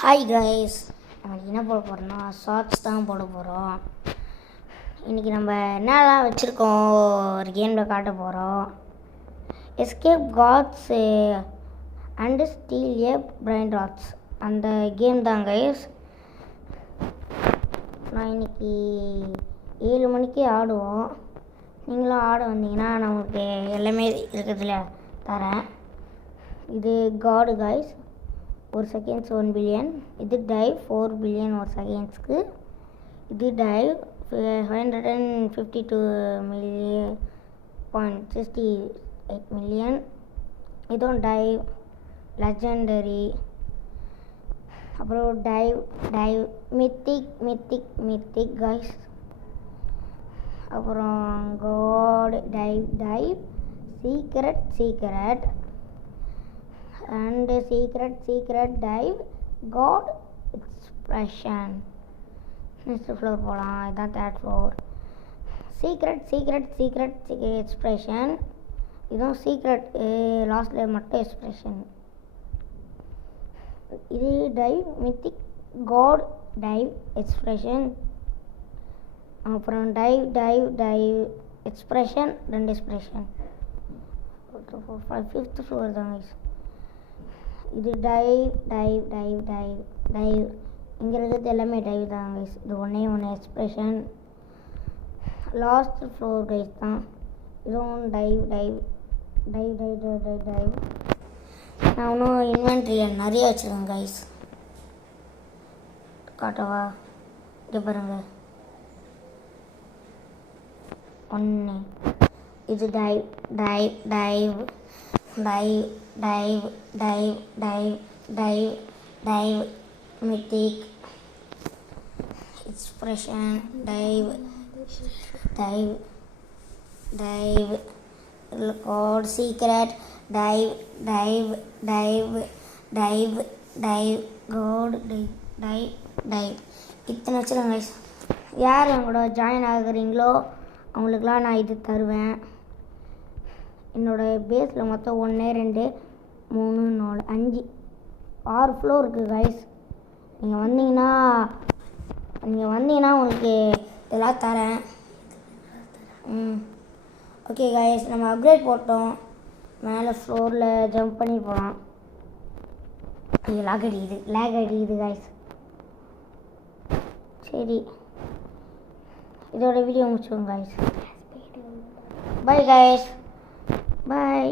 Hi guys, நம்ம என்ன போட போகிறோம்னா ஷார்ட்ஸ் தான் போட போகிறோம். இன்றைக்கி நம்ம என்னெல்லாம் வச்சுருக்கோம் ஒரு கேமில் காட்ட போகிறோம். Escape cats and steal a brain rots அந்த கேம் தான் கைஸ். நான் இன்றைக்கி 7 மணிக்கு ஆடுவோம். நீங்களும் ஆட வந்தீங்கன்னா நான் உங்களுக்கு எல்லாமே இருக்கிறதுல தரேன். இது காடு கைஸ். ஒரு செகண்ட்ஸ் 1 பில்லியன். இது டைவ் 4 பில்லியன் ஒரு செகண்ட்ஸ்க்கு. இது டைவ் 552 மில்லியன் .68 மில்லியன். இதுவும் டைவ் லெஜெண்டரி. அப்புறம் டைவ் மித்திக் கைஸ். அப்புறம் god dive secret and secret dive god expression. next floor போலாம். இதான் 3rd floor. secret expression. இதுவும் சீக்ரெட் லாஸ்ட்ல மட்டும் எக்ஸ்பிரஷன். இது dive mythic god dive expression. அப்புறம் dive expression 2 expression. 5th floor தான். இது டைவ் இங்கே இருக்கிறது எல்லாமே டைவ் தான் கைஸ். இது ஒன்றே எக்ஸ்பிரஷன். லாஸ்ட் ஃப்ளோர் கைஸ் தான். இதுவும் டைவ். நான் இன்னும் இன்வென்ட்ரியில் நிறைய வச்சுருக்கேன் கைஸ். காட்டவா? இங்கே பாருங்க. 1 இது dive mythic expression. Dive god secret dive god dive. இத்தனை வச்சுருங்க. யார் எங்களோட ஜாயின் ஆகுறீங்களோ அவங்களுக்கெலாம் நான் இது தருவேன். என்னோடய பேஸில் மொத்தம் 1 2 3 4 5 6 ஃப்ளோர் இருக்குது கைஸ். நீங்கள் வந்தீங்கன்னா உங்களுக்கு இதெல்லாம் தரேன். ஓகே கைஸ், நம்ம அப்கிரேட் போட்டோம். மேலே ஃப்ளோரில் ஜம்ப் பண்ணி போகலாம். இது லேக் அடிக்குது கைஸ். சரி, இதோட வீடியோ முடிச்சுக்கோங்க கைஸ். Bye guys. Bye.